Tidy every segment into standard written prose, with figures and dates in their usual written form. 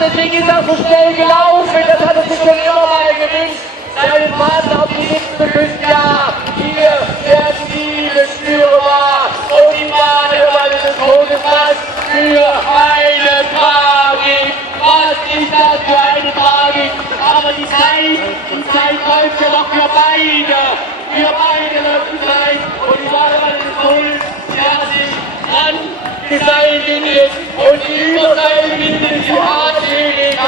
deswegen ist er so schnell gelaufen, das hat er sich schon immer mal gewünscht. Seinen Vater auf die Lippen zu küssen, ja, hier werden viele Stürmer und die Badewanne des Todesmanns für eine Tragik. Was ist das für eine Tragik? Aber die Zeit läuft ja noch für beide. Für beide läuft die Zeit und die Badewanne des Todes, die hat sich dran geseilt und die Überseillinie ist die HTGK,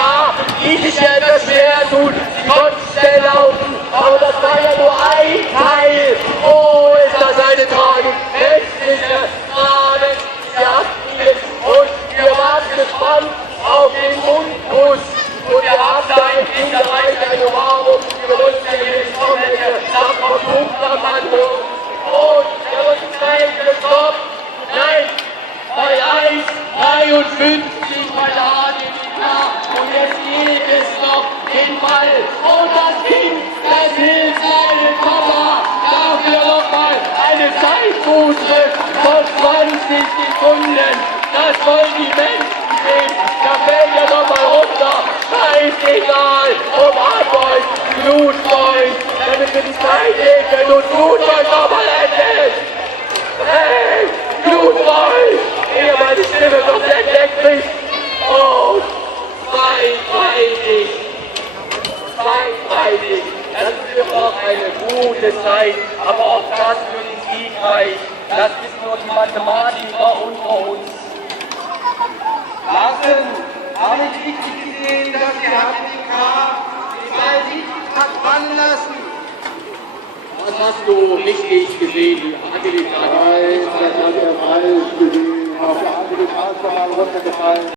die sich ja etwas schwer tut, trotz der Laufen. Aber das war ja nur ein Teil. Oh, ist das eine Tragik. Hässliche Tragik. Ja, und wir warten gespannt auf den Mundkuss. Und wir haben da im Kinderreich eine Umarmung. Wir wollen ja jetzt noch welche Sachen vom Buchstaben anhören. Und der wird gleich gestoppt. Nein, bei 1,53 bei der HDGK. Und jetzt geht es noch den Ball. Und das Kind, das hilft seinem Papa. Dafür nochmal eine Zeitgutschrift von 20 Sekunden. Das wollen die Menschen sehen. Da fällt er nochmal runter. Scheißegal, ob Artboys, Blutboys, damit wir die Zeit legen und Blutboys nochmal endlich. Hey, Blutboys, ehe meine Stimme komplett wegbricht. Und 2,30. Das ist immer noch eine gute Zeit, aber auch das für den Siegreich. Das ist nur die Mathematiker unter uns. Lassen, habe ich richtig gesehen, dass die HDGK den Ball nicht hat fallen lassen. Was hast du richtig gesehen, HDGK? Nein, das hat er falsch gesehen. Auf der HDGK ist er mal runtergefallen.